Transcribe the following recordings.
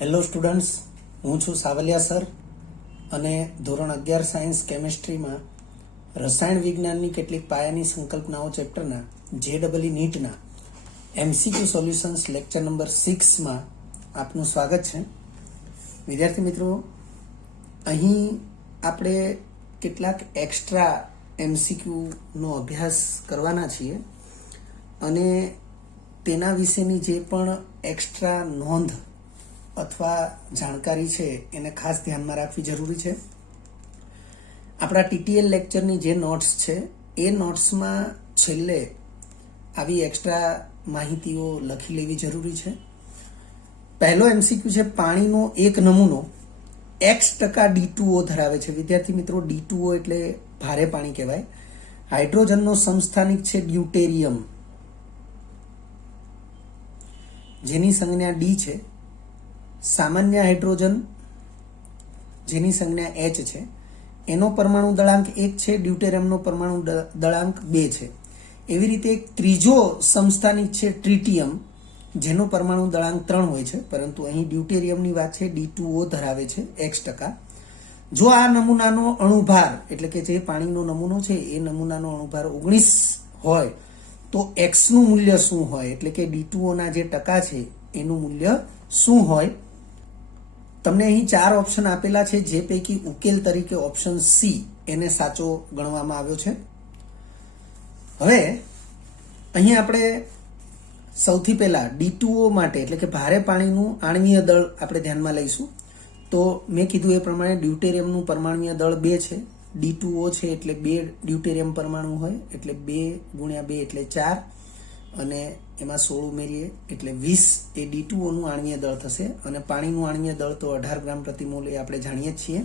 Hello students, હું છું Savaliya sir અને ધોરણ 11 સાયન્સ કેમેસ્ટ્રીમાં રસાયણ વિજ્ઞાનની કેટલીક પાયાની સંકલ્પનાઓ ચેપ્ટરના JEE નીટના MCQ સોલ્યુશન્સ લેક્ચર નંબર 6માં આપનું સ્વાગત છે. વિદ્યાર્થી મિત્રો, અહીં આપણે કેટલાક એક્સ્ટ્રા MCQનો અભ્યાસ કરવાના છીએ અને તેના વિશેની જે પણ એક્સ્ટ્રા નોંધ અથવા જાણકારી છે એને ખાસ ધ્યાનમાં રાખવી જરૂરી છે. આપણા TTL લેક્ચરની જે નોટ્સ છે એ નોટ્સમાં છેલ્લે આવી એક્સ્ટ્રા માહિતીઓ લખી લેવી જરૂરી છે. પહેલો MCQ છે, પાણીનો એક નમૂનો X% D2O ધરાવે છે. વિદ્યાર્થી મિત્રો, D2O એટલે ભારે પાણી કહેવાય. હાઇડ્રોજનનો સમસ્થાનિક છે ડ્યુટેરિયમ, જેની સંજ્ઞા D છે. સામાન્ય હાઇડ્રોજન જેની સંજ્ઞા H છે, એનો પરમાણુ દળાંક 1 છે. ડ્યુટેરિયમનો પરમાણુ દળાંક 2 છે. એવી રીતે એક ત્રીજો સમસ્થાનિક છે ટ્રિટિયમ, જેનો પરમાણુ દળાંક 3 હોય છે, પરંતુ અહીં ડ્યુટેરિયમની વાત છે, D2O ધરાવે છે X%. જો આ નમૂનાનો અણુભાર એટલે કે જે પાણીનો નમૂનો છે એ નમૂનાનો અણુભાર 19 હોય તો X નું મૂલ્ય શું હોય, એટલે કે D2O ના જે ટકા છે એનું મૂલ્ય શું હોય. તમને અહીં 4 ઓપ્શન આપેલા છે, જે પૈકી ઉકેલ તરીકે ઓપ્શન C એને સાચો ગણવામાં આવ્યો છે. હવે અહીં આપણે સૌથી પહેલા D2O માટે એટલે કે ભારે પાણીનું આણ્વીય દળ આપણે ધ્યાનમાં લઈશું. તો મેં કીધું એ પ્રમાણે ડ્યુટેરિયમનું પરમાણ્વીય દળ 2 છે. D2O છે એટલે 2 ડ્યુટેરિયમ પરમાણુ હોય, એટલે 2 ગુણ્યા 2 એટલે 4 અને એમાં 16 ઉમેરીએ એટલે 20 એ D2O નું આણ્વીય દળ થશે. અને પાણીનું આણ્વીય દળ તો 18 ગ્રામ પ્રતિ મોલ એ આપણે જાણીએ જ છીએ.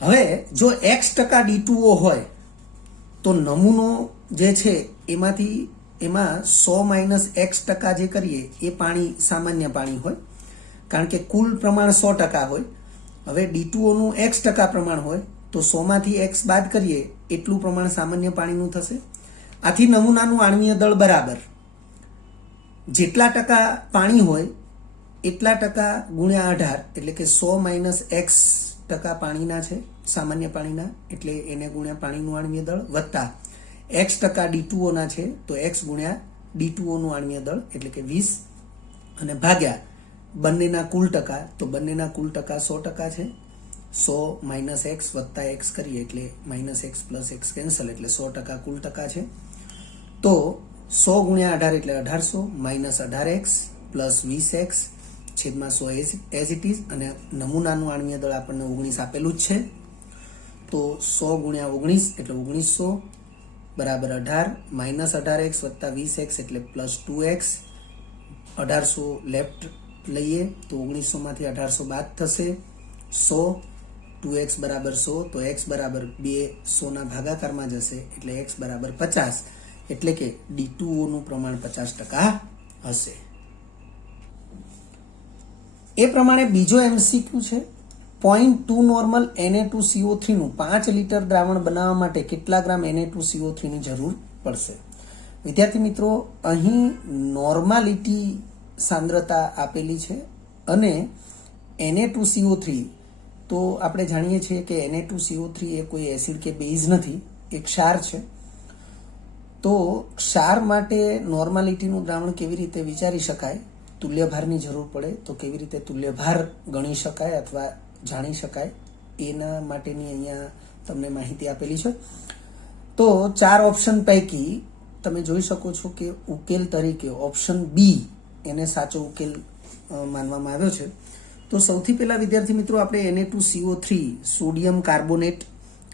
હવે જો X% D2O હોય તો નમૂનો જે છે એમાં 100 - X% જે કરીએ એ પાણી સામાન્ય પાણી હોય, કારણ કે કુલ પ્રમાણ 100% હોય. હવે D2O નું X% પ્રમાણ હોય તો 100 માંથી X બાદ કરીએ એટલું પ્રમાણ સામાન્ય પાણીનું થશે. આથી નમૂનાનું આણ્વીય દળ બરાબર જેટલા ટકા પાણી હોય એટલા ટકા ગુણ્યા 18, એટલે કે 100 - X% પાણીના છે, સામાન્ય પાણીના, એટલે એને ગુણ્યા પાણીનું આણ્વીય દળ વત્તા X% D2O ના છે તો X ગુણ્યા D2O નું આણ્વીય દળ એટલે કે 20 અને ભાગ્યા બંનેના કુલ ટકા, તો બંનેના કુલ ટકા 100% છે. 100 - X વત્તા X કરીએ એટલે -X + X કેન્સલ, એટલે 100% કુલ ટકા છે. તો 100 ગુણ્યા 18 એટલે 1800 - 18X + 20X છેદમાં 100 એઝ ઇટ ઇઝ. અને નમૂનાનું આણ્વીય દળ આપણને 19 આપેલું જ છે, તો 100 ગુણ્યા 19 એટલે 1900 બરાબર 18 -18X વત્તા 20X એટલે +2X. 1800 લેફ્ટ લઈએ તો 1900 માંથી 1800 બાદ થશે. 100 2X બરાબર 100, તો X બરાબર 2 100 ભાગાકારમાં જશે એટલે X બરાબર 50, એટલે કે D2O નું પ્રમાણ 50% હશે. એ પ્રમાણે બીજો MCQ છે, 0.2 નોર્મલ Na2CO3 નું 5 લિટર દ્રાવણ બનાવવા માટે કેટલા ગ્રામ Na2CO3 ની જરૂર પડશે. વિદ્યાર્થી મિત્રો, અહીં નોર્માલિટી સાંદ્રતા આપેલી છે અને Na2CO3 તો આપણે જાણીએ છીએ કે Na2CO3 એ કોઈ એસિડ કે બેઝ નથી, એક ક્ષાર છે. તો ક્ષાર માટે નોર્માલિટીનું દ્રાવણ કેવી રીતે વિચારી શકાય, તુલ્યભારની જરૂર પડે તો કેવી રીતે તુલ્યભાર ગણી શકાય અથવા જાણી શકાય, એના માટેની અહીંયા તમને માહિતી આપેલી છે. તો 4 ઓપ્શન પૈકી તમે જોઈ શકો છો કે ઉકેલ તરીકે ઓપ્શન B એને સાચો ઉકેલ માનવામાં આવ્યો છે. તો સૌથી પહેલા વિદ્યાર્થી મિત્રો, આપણે Na2CO3 સોડિયમ કાર્બોનેટ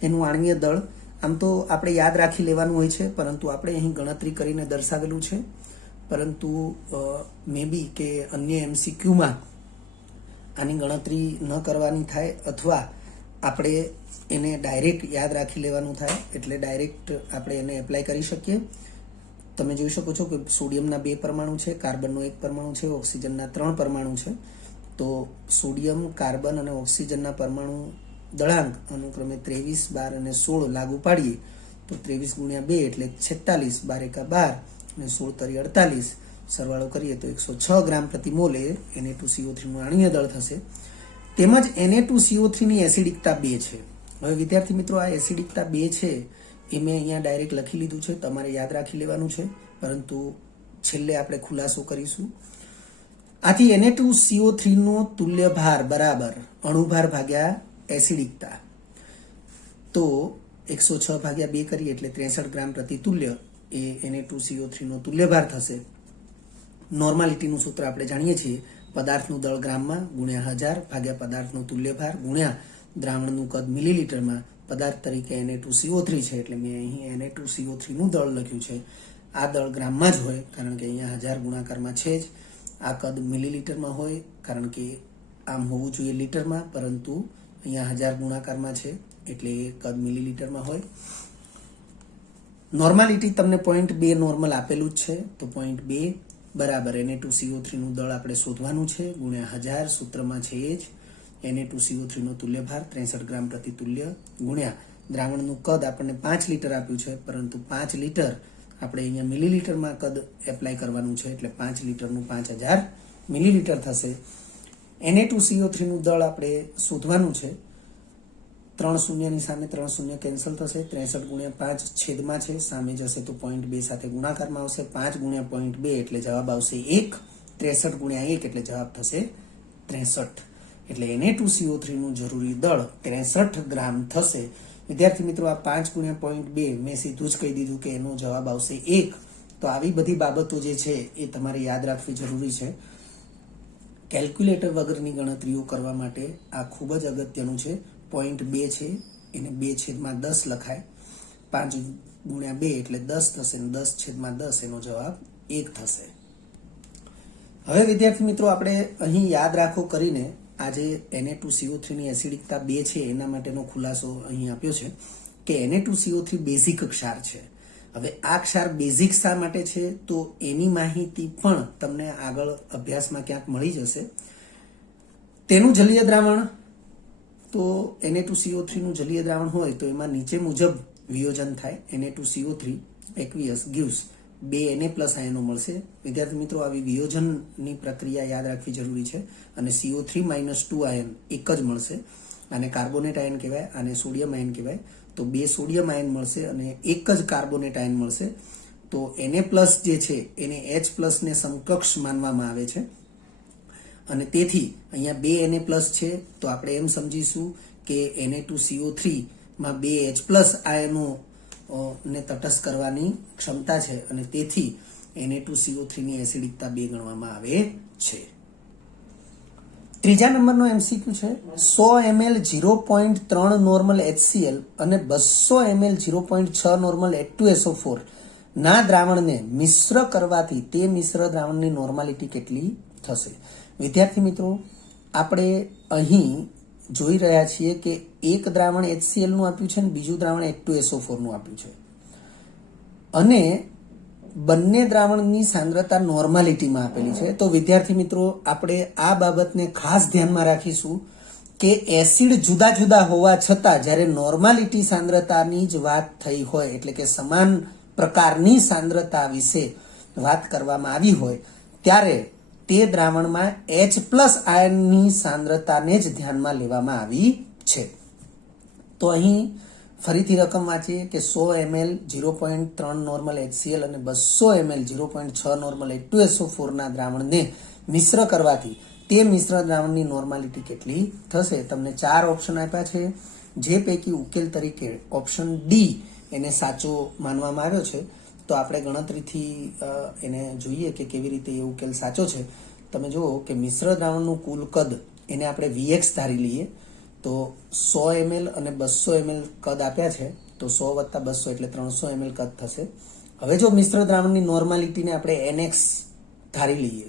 એનું આણ્વીય દળ આમ તો આપણે યાદ રાખી લેવાનું હોય છે, પરંતુ આપણે અહીં ગણતરી કરીને દર્શાવેલું છે. પરંતુ મે બી કે અન્ય MCQમાં આની ગણતરી ન કરવાની થાય અથવા આપણે એને ડાયરેક્ટ યાદ રાખી લેવાનું થાય, એટલે ડાયરેક્ટ આપણે એને એપ્લાય કરી શકીએ. તમે જોઈ શકો છો કે સોડિયમના 2 પરમાણુ છે, કાર્બનનો 1 પરમાણુ છે, ઓક્સિજનના 3 પરમાણુ છે. તો સોડિયમ, કાર્બન અને ઓક્સિજનના પરમાણુ દળાંક અનુક્રમે 23, 12 અને 16 લાગુ પાડીએ તો 23 ગુણ્યા 2 એટલે 46, 12 એકા 12 અને 16 તરી 48, સરવાળો કરીએ તો 106 ગ્રામ પ્રતિ મોલ એ Na2CO3 નું આણ્વીય દળ થશે. તેમજ Na2CO3 ની એસિડિકતા 2 છે. હવે વિદ્યાર્થી મિત્રો, આ એસિડિકતા 2 છે એ મેં અહીંયા ડાયરેક્ટ લખી લીધું છે, તમારે યાદ રાખી લેવાનું છે, પરંતુ છેલ્લે આપણે ખુલાસો કરીશું. આથી Na2CO3 નો તુલ્ય ભાર બરાબર અણુભાર ભાગ્યા એસિડિકતા, તો 106 ભાગ્યા 2 કરીએ એટલે 63 ગ્રામ પ્રતિ તુલ્ય એ Na2CO3 નો તુલ્ય ભાર થશે. નોર્માલિટીનું સૂત્ર આપણે જાણીએ છીએ, પદાર્થનું દળ ગ્રામમાં ગુણ્યા 1000 ભાગ્યા પદાર્થનો તુલ્ય ભાર ગુણ્યા દ્રાવણનું કદ મિલીલીટરમાં. પદાર્થ તરીકે Na2CO3 છે એટલે મેં અહીં Na2CO3 નું દળ લખ્યું છે. આ દળ ગ્રામમાં જ હોય કારણ કે અહીંયા 1000 ગુણાકારમાં છે જ. આ કદ મિલીલીટરમાં હોય કારણ કે આમ હોવું જોઈએ લીટરમાં, પરંતુ અહીંયા 1000 ગુણાકારમાં છે એટલે એ કદ મિલીલીટરમાં હોય. નોર્માલિટી તમને 0.2 નોર્મલ આપેલું જ છે, તો 0.2 બરાબર Na2CO3 નું દળ આપણે શોધવાનું છે ગુણ્યા 1000, સૂત્રમાં છે એ જ. Na2CO3 નો તુલ્ય ભાર 63 ગ્રામ પ્રતિ તુલ્ય ગુણ્યા દ્રાવણનું કદ આપણને 5 લીટર આપ્યું છે, પરંતુ 5 લીટર આપણે અહીંયા મિલીલીટરમાં કદ એપ્લાય કરવાનું છે એટલે 5 લીટરનું 5000 મિલીલીટર થશે. Na2CO3 નું દળ આપણે શોધવાનું છે. 3 શૂન્યની સામે 3 શૂન્ય કેન્સલ થશે. 63 ગુણ્યા 5 છેદમાં છે, સામે જશે તો 0.2 સાથે ગુણાકારમાં આવશે. 5 ગુણ્યા 0.2 એટલે જવાબ આવશે 1. 63 ગુણ્યા 1 એટલે જવાબ થશે 63. એટલે Na2CO3 નું જરૂરી દળ 63 ગ્રામ થશે. વિદ્યાર્થી મિત્રો, આ 5 ગુણ્યા 0.2 મેં સીધું જ કહી દીધું કે એનો જવાબ આવશે 1. તો આવી બધી બાબતો જે છે એ તમારે યાદ રાખવી જરૂરી છે. કેલ્ક્યુલેટર વગરની ગણતરીઓ કરવા માટે આ ખૂબ જ અગત્યનું છે. 0.2 છે એને 2/10 લખાય. 5 ગુણ્યા 2 એટલે 10 થશે, 10/10 એનો જવાબ 1 થશે. હવે વિદ્યાર્થી મિત્રો, આપણે અહીં યાદ રાખો કરીને આજે Na2CO3 ની એસિડિકતા 2 છે એના માટેનો ખુલાસો અહીં આપ્યો છે કે Na2CO3 બેઝિક ક્ષાર છે. હવે આ ક્ષાર બેઝિક શા માટે છે તો એની માહિતી પણ તમને આગળ અભ્યાસમાં ક્યાંક મળી જશે. તેનું જલીય દ્રાવણ, તો Na2CO3 નું જલીય દ્રાવણ હોય તો એમાં નીચે મુજબ વિયોજન થાય. Na2CO3 aqueous gives 2 Na+ આયનો મળશે. વિદ્યાર્થી મિત્રો, આવી વિયોજનની પ્રક્રિયા યાદ રાખવી જરૂરી છે. અને CO3 - 2 આયન એક જ મળશે. આને કાર્બોનેટ આયન કહેવાય, આને સોડિયમ આયન કહેવાય. તો 2 સોડિયમ આયન મળશે અને એક જ કાર્બોનેટ આયન મળશે. તો Na+ જે છે એને H+ ને સમકક્ષ માનવામાં આવે છે અને તેથી અહીંયા 2 Na+ છે તો આપણે એમ સમજીશું કે Na2CO3 માં 2 H+ આયનો ને તટસ્થ કરવાની ક્ષમતા છે અને તેથી Na2CO3 ની એસિડિકતા 2 ગણવામાં આવે છે. ત્રીજા નંબરનો MCQ છે 100 ml 0.3 નોર્મલ HCl અને 200 ml 0.6 નોર્મલ H2SO4 ના દ્રાવણને મિશ્ર કરવાથી તે મિશ્ર દ્રાવણની નોર્માલિટી કેટલી થશે. વિદ્યાર્થી મિત્રો, આપણે અહીં જોઈ રહ્યા છીએ કે એક દ્રાવણ HCl નું આપ્યું છે અને બીજું દ્રાવણ H2SO4 નું આપ્યું છે અને બંને દ્રાવણની સાંદ્રતા નોર્માલિટીમાં આપેલી છે. તો વિદ્યાર્થી મિત્રો, આપણે આ બાબતને ખાસ ધ્યાનમાં રાખીશું કે એસિડ જુદા જુદા હોવા છતાં જ્યારે નોર્માલિટી સાંદ્રતાની જ વાત થઈ હોય, એટલે કે સમાન પ્રકારની સાંદ્રતા વિશે વાત કરવામાં આવી હોય, ત્યારે તે દ્રાવણમાં H+ આયનની સાંદ્રતાને જ ધ્યાનમાં લેવામાં આવી છે. તો અહીં ફરીથી રકમ વાંચીએ કે 100 ml 0.3 નોર્મલ HCl અને 200 ml 0.6 નોર્મલ H2SO4 ના દ્રાવણને મિશ્ર કરવાથી તે મિશ્ર દ્રાવણની નોર્માલિટી કેટલી થશે. તમને 4 ઓપ્શન આપ્યા છે, જે પૈકી ઉકેલ તરીકે ઓપ્શન ડી એને સાચો માનવામાં આવ્યો છે. તો આપણે ગણતરીથી એને જોઈએ કે કેવી રીતે એ ઉકેલ સાચો છે. તમે જુઓ કે મિશ્ર દ્રાવણનું કુલ કદ એને આપણે Vx ધારી લઈએ તો 100 ml અને 200 ml કદ આપ્યા છે, તો 100 + 200 એટલે 300 ml કદ થશે. હવે જો મિશ્ર દ્રાવણની નોર્માલિટીને આપણે NX ધારી લઈએ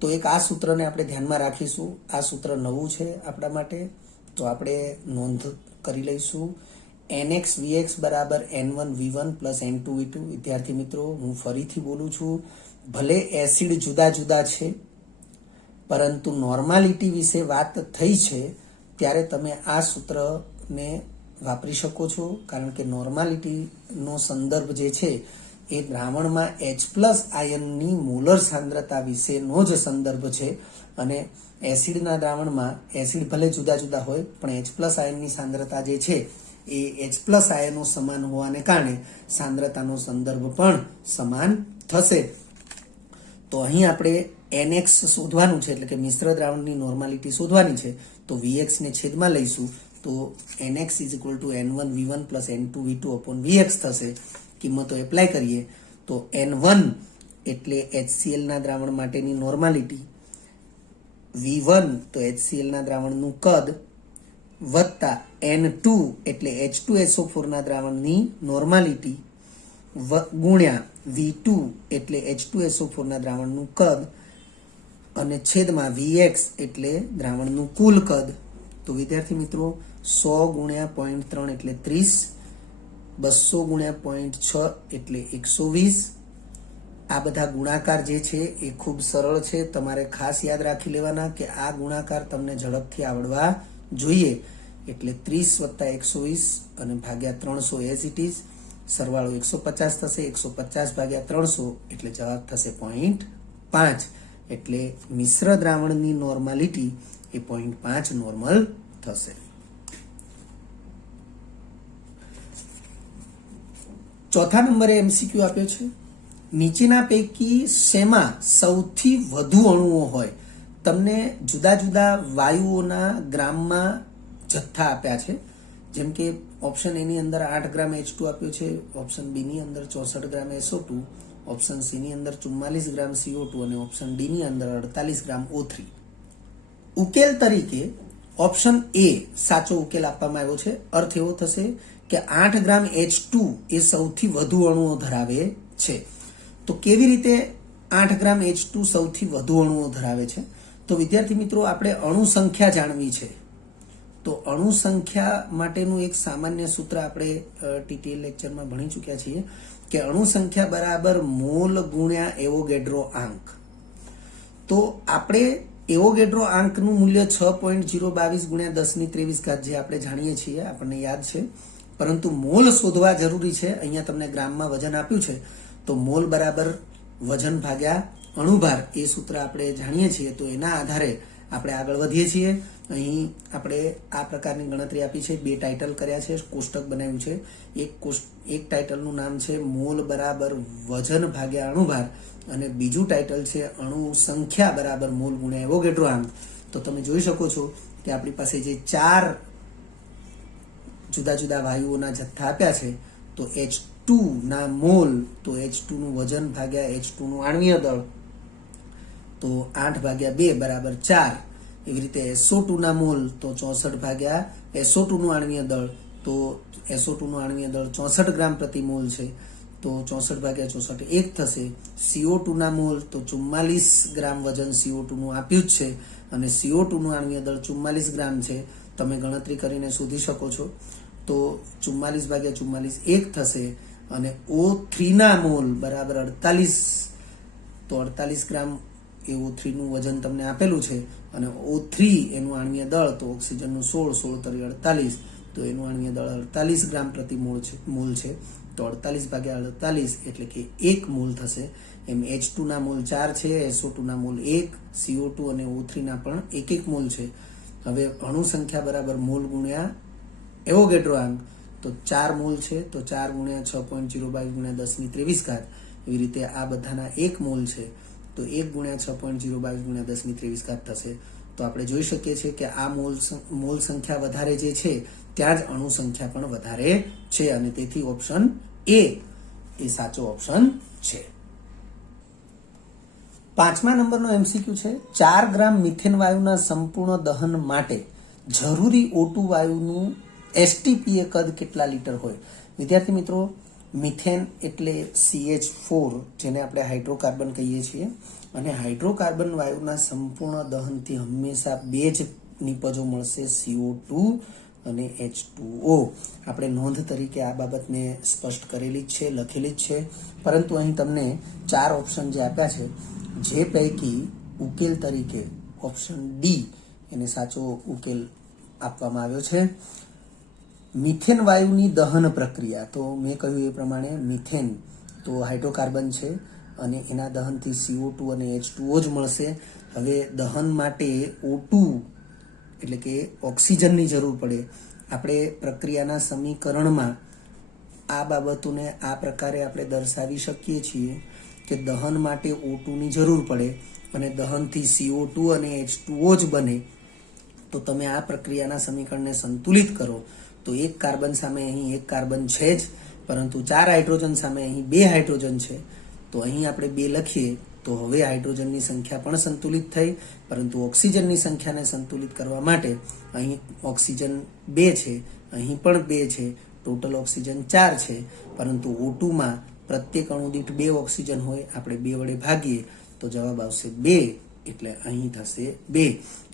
તો એક આ સૂત્રને આપણે ધ્યાનમાં રાખીશું. આ સૂત્ર નવું છે આપણા માટે, તો આપણે નોંધ કરી લઈશું. NX Vx બરાબર N1 V1 + N2 V2. વિદ્યાર્થી મિત્રો, હું ફરીથી બોલું છું, ભલે એસિડ જુદા જુદા છે પરંતુ નોર્માલિટી વિશે વાત થઈ છે ત્યારે તમે આ સૂત્રને વાપરી શકો છો, કારણ કે નોર્માલિટીનો સંદર્ભ જે છે એ દ્રાવણમાં H+ આયનની મોલર સાંદ્રતા વિશેનો જ સંદર્ભ છે. અને એસિડના દ્રાવણમાં એસિડ ભલે જુદા જુદા હોય પણ H+ આયનની સાંદ્રતા જે છે એ H+ આયનો સમાન હોવાને કારણે સાંદ્રતાનો સંદર્ભ પણ સમાન થશે. તો અહીં આપણે NX શોધવાનું છે, એટલે કે મિશ્ર દ્રાવણની નોર્માલિટી શોધવાની છે. તો Vx ને છેદમાં લઈશું તો NX = N1V1 + N2V2/Vx થશે. કિંમતો એપ્લાય કરીએ તો N1 એટલે HCl ના દ્રાવણ માટેની નોર્માલિટી, V1 તો HCl ના દ્રાવણનું કદ, વત્તા N2 એટલે H2SO4 ના દ્રાવણની નોર્માલિટી, ગુણ્યા V2 એટલે H2SO4 ના દ્રાવણનું કદ, અને છેદમાં Vx એટલે દ્રાવણનું કુલ કદ. તો વિદ્યાર્થી મિત્રો 100 ગુણ્યા 0.3 એટલે 30, 200 ગુણ્યા 0.6 એટલે 120. આ બધા ગુણાકાર જે છે એ ખૂબ સરળ છે, તમારે ખાસ યાદ રાખી લેવાના કે આ ગુણાકાર તમને ઝડપથી આવડવા જોઈએ. એટલે 30 + 120 અને ભાગ્યા 300 એઝ ઇટ ઇઝ, સરવાળો 150 થશે. 150 ભાગ્યા 300 એટલે જવાબ થશે 0.5. એટલે મિશ્ર દ્રાવણની નોર્માલિટી એ 0.5 નોર્મલ થશે. ચોથા નંબરે MCQ આપ્યો છે, નીચેના પૈકી શેમાં સૌથી વધુ અણુઓ હોય? તમને જુદા જુદા વાયુઓના ગ્રામમાં જથ્થા આપ્યા છે. જેમ કે ઓપ્શન એ ની અંદર 8 ગ્રામ H2 આપ્યો છે, ઓપ્શન બી ની અંદર 64 ગ્રામ SO2, ઓપ્શન સી ની અંદર 44 ગ્રામ CO2 અને ઓપ્શન ડી ની અંદર 48 ગ્રામ O3. ઉકેલ તરીકે ઓપ્શન એ સાચો ઉકેલ આપવામાં આવ્યો છે. અર્થ એવો થશે કે 8 ગ્રામ H2 એ સૌથી વધુ અણુઓ ધરાવે છે. તો કેવી રીતે 8 ગ્રામ H2 સૌથી વધુ અણુઓ ધરાવે છે? તો વિદ્યાર્થી મિત્રો, આપણે અણુ સંખ્યા જાણવી છે. તો અણુ સંખ્યા માટેનું એક સામાન્ય સૂત્ર આપણે TTL લેક્ચરમાં ભણી ચૂક્યા છીએ કે અણુ સંખ્યા બરાબર મોલ ગુણ્યા એવોગેડ્રો આંક. તો આપણે એવોગેડ્રો આંકનું મૂલ્ય 6.022 ગુણ્યા 1023 જે આપણે જાણીએ છીએ, આપણને યાદ છે. પરંતુ મોલ શોધવા જરૂરી છે. અહીંયા તમને ગ્રામમાં વજન આપ્યું છે, તો મોલ બરાબર વજન ભાગ્યા અણુભાર એ સૂત્ર આપણે જાણીએ છીએ. તો એના આધારે આપણે આગળ વધીએ છીએ. અહીં આપણે આ પ્રકારની ગણતરી આપી છે, 2 ટાઇટલ કર્યા છે, કોષ્ટક બનાવ્યું છે. એક ટાઇટલનું નામ છે મોલ બરાબર વજન ભાગ્યા અણુભાર અને બીજું ટાઇટલ છે અણુ સંખ્યા બરાબર મોલ ગુણ્યા એવોગેડ્રો આંક. તો તમે જોઈ શકો છો કે આપણી પાસે જે 4 જુદા જુદા વાયુઓના જથ્થા આપ્યા છે, તો H2 ના મોલ, તો H2 નું વજન ભાગ્યા H2 નું આણ્વીય દળ, તો 8/2 બરાબર 4. એવી રીતે SO2 ના મોલ, તો 64 ભાગ્યા SO2 નું આણ્વીય દળ, તો SO2 નું આણ્વીય દળ 64 ગ્રામ પ્રતિ મોલ છે, તો 64 ભાગ્યા 64 1 થશે. CO2 ના મોલ, તો 44 ગ્રામ વજન CO2 નું આપ્યું જ છે અને CO2 નું આણ્વીય દળ 44 ગ્રામ છે. તમે ગણતરી કરીને શોધી શકો છો. તો 44 ભાગ્યા 44 1 થશે. અને O3 ના મોલ બરાબર 48, તો 48 ગ્રામ એ O3 નું વજન તમને આપેલું છે અને O3 એનું આણ્વીય દળ, તો ઓક્સિજનનું 16 તરી 48, તો એનું આણ્વીય દળ 48 ગ્રામ પ્રતિ મોલ છે. તો 48 ભાગ્યા 48 એટલે કે 1 મોલ થશે. એમ H2 ના મોલ 4 છે, SO2 ના મોલ 1, CO2 અને O3 ના પણ 1 મોલ છે. હવે અણુ સંખ્યા બરાબર મોલ ગુણ્યા એવોગેડ્રો આંક, તો 4 મોલ છે, તો 4 ગુણ્યા 6.022 ગુણ્યા 1023 એવી રીતે આ બધાના 1 મોલ છે, તો 1 ગુણ્યા 6.022 ગુણ્યા 1023 થશે. તો આપણે જોઈ શકીએ છીએ કે આ મોલ સંખ્યા વધારે જે છે ત્યાં જ અણુ સંખ્યા પણ વધારે છે અને તેથી ઓપ્શન એ સાચો ઓપ્શન છે. 5મા નંબરનો MCQ છે, 4 ગ્રામ મિથેન વાયુના સંપૂર્ણ દહન માટે જરૂરી O2 વાયુનું STPA કદ કેટલા લીટર હોય? વિદ્યાર્થી મિત્રો, મિથેન એટલે CH4, જેને આપણે હાઇડ્રોકાર્બન કહીએ છીએ, અને હાઇડ્રોકાર્બન વાયુના સંપૂર્ણ દહનથી હંમેશા 2 જ નિપજો મળશે, CO2 અને H2O. આપણે નોંધ તરીકે આ બાબતને સ્પષ્ટ કરેલી જ છે, લખેલી જ છે. પરંતુ અહીં તમને 4 ઓપ્શન જે આપ્યા છે, જે પૈકી ઉકેલ તરીકે ઓપ્શન ડી એને સાચો ઉકેલ આપવામાં આવ્યો છે. મિથેન વાયુની દહન પ્રક્રિયા, તો મેં કહ્યું એ પ્રમાણે મિથેન, તો તો હાઇડ્રોકાર્બન છે અને એના દહનથી CO2 અને H2O જ મળશે. હવે દહન માટે O2 એટલે કે ઓક્સિજનની જરૂર પડે. આપણે પ્રક્રિયાના સમીકરણમાં આ બાબતોને આ પ્રકારે આપણે દર્શાવી શકીએ છીએ કે દહન માટે O2ની જરૂર પડે અને દહનથી CO2 અને H2O જ બને. તો તમે આ પ્રક્રિયાના સમીકરણને સંતુલિત કરો તો એક કાર્બન સામે અહીં એક કાર્બન છે જ, પરંતુ 4 હાઇડ્રોજન સામે અહીં 2 હાઇડ્રોજન છે. તો અહીં આપણે 2 લખીએ તો હવે હાઇડ્રોજનની સંખ્યા પણ સંતુલિત થઈ, પરંતુ ઓક્સિજનની સંખ્યાને સંતુલિત કરવા માટે અહીં ઓક્સિજન 2 છે, અહીં પણ 2 છે, ટોટલ ઓક્સિજન 4 છે. પરંતુ O2માં પ્રત્યેક અણુ દીઠ 2 ઓક્સિજન હોય, આપણે 2 વડે ભાગીએ તો જવાબ આવશે 2, એટલે અહીં થશે 2.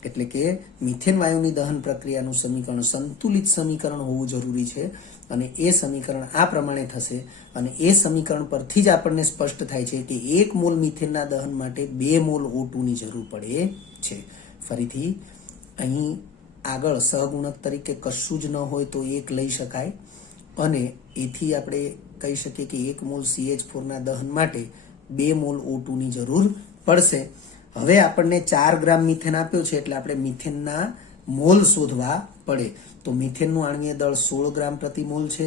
એટલે કે મિથેન વાયુની દહન પ્રક્રિયાનું સમીકરણ સંતુલિત સમીકરણ હોવું જરૂરી છે અને એ સમીકરણ આ પ્રમાણે થશે. અને એ સમીકરણ પરથી જ આપણને સ્પષ્ટ થાય છે કે 1 મોલ મિથેનના દહન માટે 2 મોલ O2ની જરૂર પડે છે. ફરીથી અહીં આગળ સહગુણક તરીકે કશું જ ન હોય તો 1 લઈ શકાય અને એથી આપણે કહી શકીએ કે 1 મોલ CH4ના દહન માટે 2 મોલ O2ની જરૂર પડશે. હવે આપણને 4 ગ્રામ મિથેન આપ્યો છે એટલે આપણે મિથેનના મોલ શોધવા પડે. તો મિથેનનું આણ્વીય દળ 16 ગ્રામ પ્રતિ મોલ છે.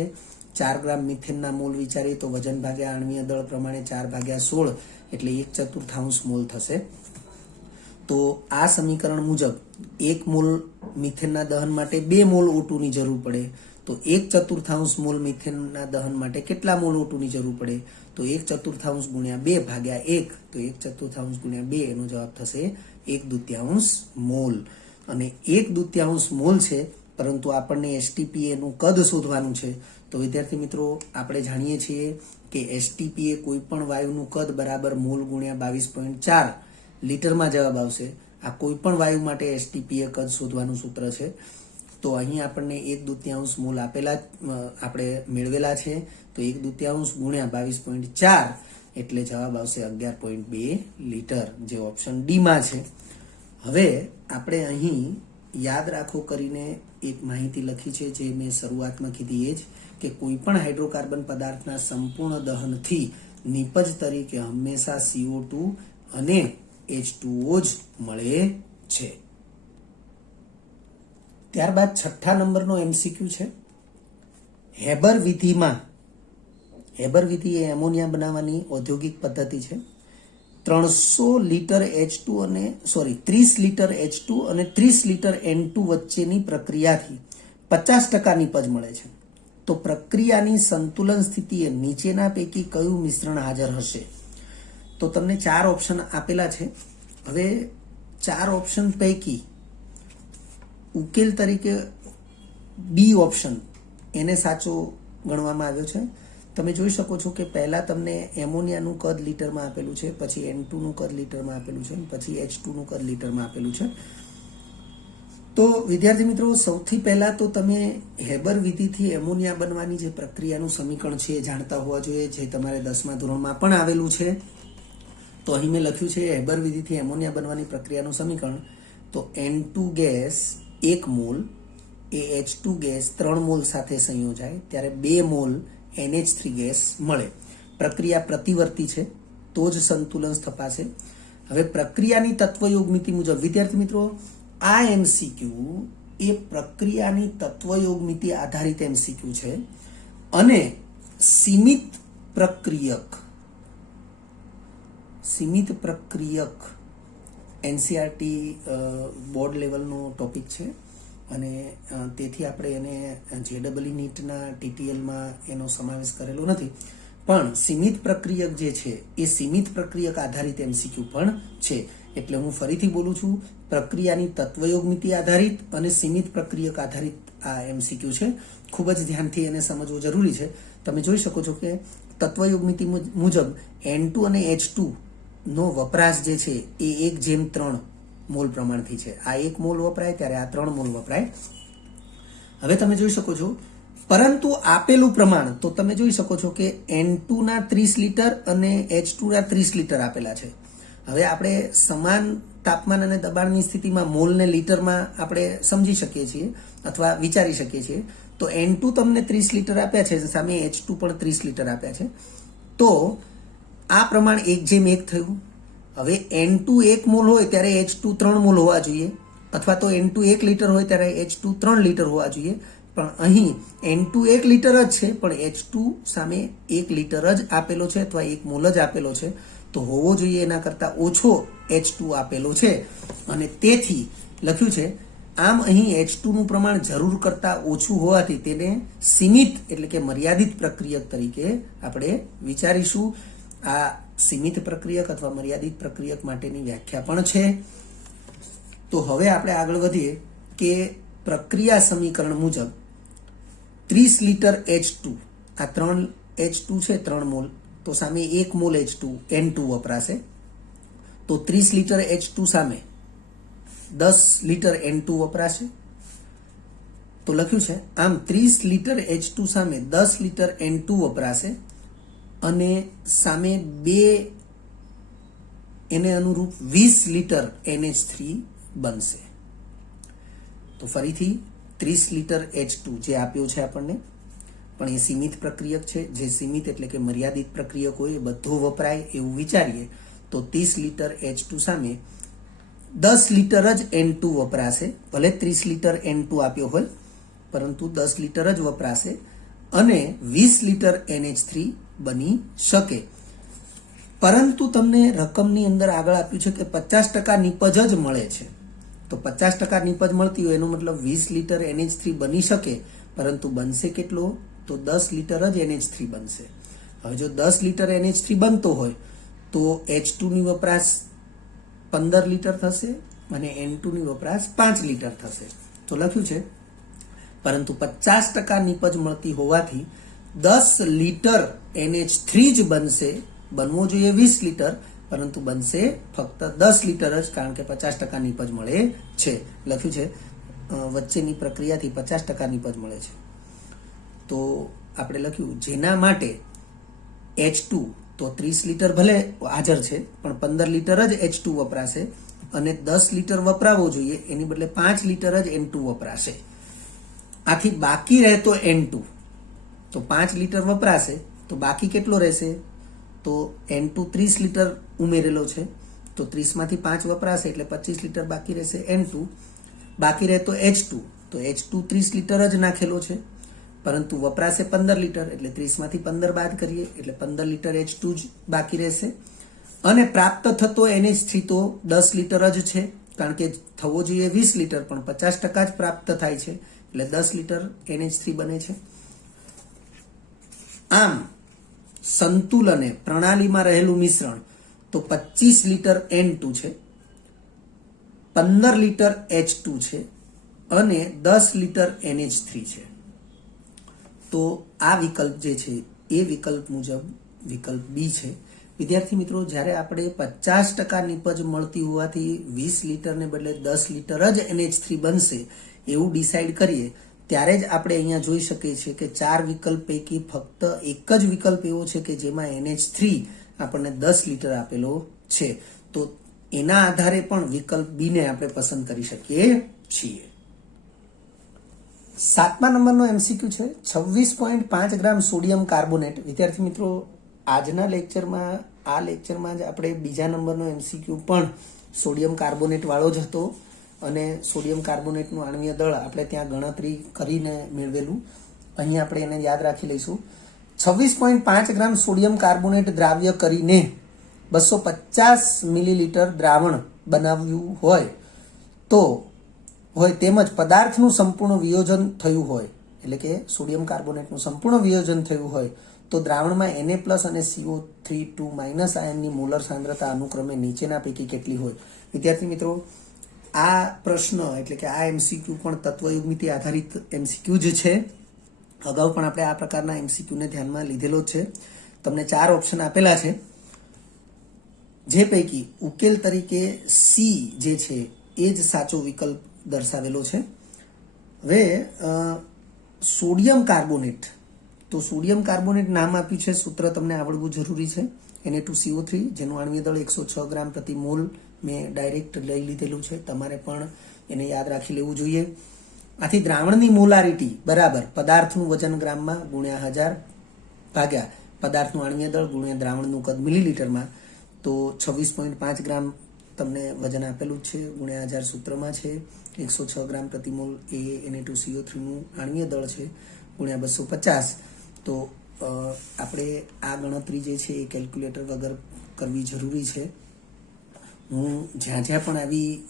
4 ગ્રામ મિથેનના મોલ વિચારીએ તો વજન ભાગ્યા આણ્વીય દળ પ્રમાણે 4/16 એટલે 1/4 મોલ થશે. તો આ સમીકરણ મુજબ 1 મોલ મિથેનના દહન માટે 2 મોલ O2ની જરૂર પડે. તો 1/4 મોલ મિથેનના દહન માટે કેટલા મોલ O2ની જરૂર પડે? તો 1/4 ગુણ્યા 2 ભાગ્યા 1, તો 1/4 ગુણ્યા 2 એનો જવાબ થશે 1/2 મોલ. અને 1/2 મોલ છે, પરંતુ આપણને STPA નું કદ શોધવાનું છે. તો વિદ્યાર્થી મિત્રો, આપણે જાણીએ છીએ કે STPA કોઈ પણ વાયુનું કદ બરાબર મોલ ગુણ્યા 22.4 લીટરમાં જવાબ આવશે. આ કોઈ પણ વાયુ માટે STPA કદ શોધવાનું સૂત્ર છે. તો અહીં આપણને 1/2 મોલ આપેલા આપણે મેળવેલા છે. તો 1/2 ગુણ્યા 22.4 એટલે જવાબ આવશે 11.2 લીટર, જે ઓપ્શન ડી માં છે. હવે આપણે અહીં યાદ રાખો કરીને એક માહિતી લખી છે જે મેં શરૂઆતમાં કીધી એ જ કે કોઈ પણ હાઇડ્રોકાર્બન પદાર્થના સંપૂર્ણ દહનથી નિપજ તરીકે હંમેશા CO2 અને H2O જ મળે છે. ત્યારબાદ 6થા નંબરનો MCQ છે. હેબર વિધિ એ એમોનિયા બનાવવાની ઔદ્યોગિક પદ્ધતિ છે. 30 લિટર H2 અને 30 લિટર N2 વચ્ચેની પ્રક્રિયાથી 50% નિપજ મળે છે. તો પ્રક્રિયાની સંતુલન સ્થિતિએ નીચેના પૈકી કયું મિશ્રણ હાજર હશે? તો તમને 4 ઓપ્શન આપેલા છે. હવે 4 ઓપ્શન પૈકી ઉકેલ તરીકે બી ઓપ્શન એને સાચો ગણવામાં આવ્યો છે. તમે જોઈ શકો છો કે પહેલા તમને એમોનિયાનું કદ લીટરમાં આપેલું છે, પછી N2 નું કદ લીટરમાં આપેલું છે, પછી H2 નું કદ લીટરમાં આપેલું છે. તો વિદ્યાર્થી મિત્રો, સૌથી પહેલા તો તમે હેબર વિધિથી એમોનિયા બનવાની જે પ્રક્રિયાનું સમીકરણ છે એ જાણતા હોવા જોઈએ, જે તમારે 10મા ધોરણમાં પણ આવેલું છે. તો અહીં મેં લખ્યું છે હેબર વિધિથી એમોનિયા બનવાની પ્રક્રિયાનું સમીકરણ. તો N2 ગેસ 1 મોલ એ H2 ગેસ 3 મોલ સાથે સંયોજાય ત્યારે 2 મોલ NH3 ગેસ મળે. પ્રક્રિયા પ્રતિવર્તી છે તો જ સંતુલન સ્થપાશે. હવે પ્રક્રિયાની તત્વયોગમિતિ મુજબ વિદ્યાર્થી મિત્રો, આ MCQ એ પ્રક્રિયાની તત્વયોગમિતિ આધારિત MCQ છે અને સીમિત પ્રક્રિયક NCERT બોર્ડ લેવલનો ટોપિક છે અને તેથી આપણે એને JEE નીટના TTLમાં એનો સમાવેશ કરેલો નથી. પણ સીમિત પ્રક્રિયક જે છે એ સીમિત પ્રક્રિયક આધારિત MCQ પણ છે. એટલે હું ફરીથી બોલું છું, પ્રક્રિયાની તત્વયોગમિતિ આધારિત અને સીમિત પ્રક્રિયક આધારિત આ MCQ છે. ખૂબ જ ધ્યાનથી એને સમજવું જરૂરી છે. તમે જોઈ શકો છો કે તત્વયોગમિતિ મુજબ N2 અને H2 નો વપરાશ જે છે એ 1/3 મોલ પ્રમાણથી છે. આ 1 મોલ વપરાય ત્યારે આ 3 મોલ વપરાય. હવે તમે જોઈ શકો છો, પરંતુ આપેલું પ્રમાણ તો તમે જોઈ શકો છો કે N2 ના 30 લીટર અને H2 ના 30 લીટર આપેલા છે. હવે આપણે સમાન તાપમાન અને દબાણની સ્થિતિમાં મોલને લીટરમાં આપણે સમજી શકીએ છીએ અથવા વિચારી શકીએ છીએ. તો N2 તમને 30 લીટર આપ્યા છે, સામે H2 પણ 30 લીટર આપ્યા છે. તો આ પ્રમાણ 1:1 થયું. હવે N2 1 મોલ હોય ત્યારે H2 3 મોલ હોવા જોઈએ, અથવા તો N2 1 લીટર હોય ત્યારે H2 3 લીટર હોવા જોઈએ. પણ અહીં N2 1 લીટર જ છે, પણ H2 સામે 1 લીટર જ આપેલો છે અથવા 1 મોલ જ આપેલો છે, તો હોવો જોઈએ એના કરતાં ઓછો H2 આપેલો છે. અને તેથી લખ્યું છે આમ અહીં H2 નું પ્રમાણ જરૂર કરતાં ઓછું હોવાથી તેને સીમિત એટલે કે મર્યાદિત પ્રક્રિયક તરીકે આપણે વિચારીશું. આ સીમિત પ્રક્રિયક અથવા મર્યાદિત પ્રક્રિયક માટેની વ્યાખ્યા પણ છે. તો હવે આપણે આગળ વધીએ કે પ્રક્રિયા સમીકરણ મુજબ 30 લીટર H2, આ 3 H2 છે 3 મોલ, તો સામે 1 મોલ H2 N2 વપરાશે. તો 30 લીટર H2 સામે 10 લીટર N2 વપરાશે. તો લખ્યું છે આમ 30 લીટર H2 સામે 10 લીટર N2 વપરાશે અને સામે 2 એને અનુરૂપ 20 લીટર NH3 બનશે. તો ફરીથી 30 લીટર H2 જે આપ્યો છે આપણને, પણ એ સીમિત પ્રક્રિયક છે. જે સીમિત એટલે કે મર્યાદિત પ્રક્રિયક હોય એ બધો વપરાય એવું વિચારીએ તો 30 લીટર H2 સામે 10 લીટર જ N2 વપરાશે. ભલે 30 લીટર N2 આપ્યો હોય પરંતુ 10 લીટર જ વપરાશે અને 20 લીટર NH3 બની શકે. પરંતુ તમને રકમની અંદર આગળ આપ્યું છે કે 50% નીપજ જ મળે છે. તો 50% નીપજ મળતી હોય એનો મતલબ 20 લીટર NH3 બની શકે, પરંતુ બનશે કેટલો? તો 10 લીટર જ NH3 બનશે. હવે જો 10 લીટર NH3 બનતો હોય તો H2 ની વપરાશ 15 લીટર થશે અને N2 ની વપરાશ 5 લીટર થશે. તો લખ્યું છે પરંતુ 50% નીપજ મળતી હોવાથી 10 લીટર NH3 જ બનશે. બનવો જોઈએ 20 લીટર, પરંતુ બનશે ફક્ત 10 લીટર જ, કારણ કે 50% નીપજ મળે છે. લખ્યું છે વચ્ચેની પ્રક્રિયાથી 50% નીપજ મળે છે. તો આપણે લખ્યું જેના માટે H2 તો 30 લીટર ભલે હાજર છે પણ 15 લીટર જ H2 વપરાશે અને 10 લીટર વપરાવો જોઈએ એની બદલે 5 લીટર જ N2 વપરાશે. આથી બાકી રહેતો N2 તો 5 લીટર વપરાશે તો બાકી કેટલો રહેશે? તો N2 30 લીટર ઉમેરેલો છે તો 30 માંથી 5 વપરાશે એટલે 25 લીટર બાકી રહેશે N2. બાકી રહેતો H2 તો H2 30 લીટર જ નાખેલો છે પરંતુ વપરાશે 15 લીટર એટલે 30 માંથી 15 બાદ કરીએ એટલે 15 લીટર H2 જ બાકી રહેશે. અને પ્રાપ્ત થતો NH3 તો 10 લીટર જ છે, કારણ કે થવો જોઈએ 20 લીટર પણ 50% જ પ્રાપ્ત થાય છે એટલે 10 લીટર NH3 બને છે. આમ સંતુલને પ્રણાલીમાં રહેલું મિશ્રણ તો 25 લીટર N2 છે, 15 લીટર H2 છે અને 10 લીટર NH3 છે. તો આ વિકલ્પ જે છે એ વિકલ્પ મુજબ વિકલ્પ બી છે. વિદ્યાર્થી મિત્રો, જ્યારે આપણે 50% નીપજ મળતી હોવાથી 20 લીટરને બદલે 10 લીટર જ NH3 બનશે એવું ડિસાઈડ કરીએ ત્યારે જ આપણે અહીંયા જોઈ શકીએ છીએ કે 4 વિકલ્પ પૈકી ફક્ત એક જ વિકલ્પ એવો છે કે જેમાં NH3 આપણને 10 લીટર આપેલો છે. તો એના આધારે પણ વિકલ્પ બી ને આપણે પસંદ કરી શકીએ છીએ. 7મા નંબરનો MCQ છે 26.5 ગ્રામ સોડિયમ કાર્બોનેટ. વિદ્યાર્થી મિત્રો, આજના લેક્ચરમાં આ લેક્ચરમાં જ આપણે બીજા નંબરનો MCQ પણ સોડિયમ કાર્બોનેટ વાળો જ હતો અને સોડિયમ કાર્બોનેટનું આણ્વીય દળ આપણે ત્યાં ગણતરી કરીને મેળવેલું. અહીં આપણે એને યાદ રાખી લઈશું. 26.5 ગ્રામ સોડિયમ કાર્બોનેટ દ્રાવ્ય કરીને 250 મિલીલીટર દ્રાવણ બનાવ્યું હોય તો તેમજ પદાર્થનું સંપૂર્ણ વિયોજન થયું હોય, એટલે કે સોડિયમ કાર્બોનેટનું સંપૂર્ણ વિયોજન થયું હોય તો દ્રાવણમાં Na+ અને CO3 આયનની મોલર સાંદ્રતા અનુક્રમે નીચેના પૈકી કેટલી હોય? વિદ્યાર્થી મિત્રો, આ પ્રશ્ન એટલે કે આ MCQ પણ તત્વયુગ્મિતિ આધારિત MCQ જ છે. અગાઉ પણ આપણે આ પ્રકારના MCQ ને ધ્યાનમાં લીધેલો છે. તમને 4 ઓપ્શન આપેલા છે, જે પૈકી ઉકેલ તરીકે સી જે છે એ જ સાચો વિકલ્પ દર્શાવેલો છે. હવે સોડિયમ કાર્બોનેટ, તો સોડિયમ કાર્બોનેટ નામ આપ્યું છે, સૂત્ર તમને આવડવું જરૂરી છે. Na2CO3 જેનું આણ્વીય દળ 106 ગ્રામ પ્રતિ મોલ મેં ડાયરેક્ટ લઈ લીધેલું છે, તમારે પણ એને યાદ રાખી લેવું જોઈએ. આથી દ્રાવણની મોલારિટી બરાબર પદાર્થનું વજન ગ્રામમાં ગુણ્યા 1000 ભાગ્યા પદાર્થનું આણ્વીય દળ ગુણ્યા દ્રાવણનું કદ મિલીલીટરમાં, તો 26.5 ગ્રામ તમને વજન આપેલું જ છે ગુણ્યા 1000 સૂત્રમાં છે. 106 ગ્રામ પ્રતિ મોલ એ Na2CO3નું આણ્વીય દળ છે ગુણ્યા 250. તો આપણે આ ગણતરી જે છે એ કેલ્ક્યુલેટર વગર કરવી જરૂરી છે. હું જ્યાં જ્યાં પણ આવી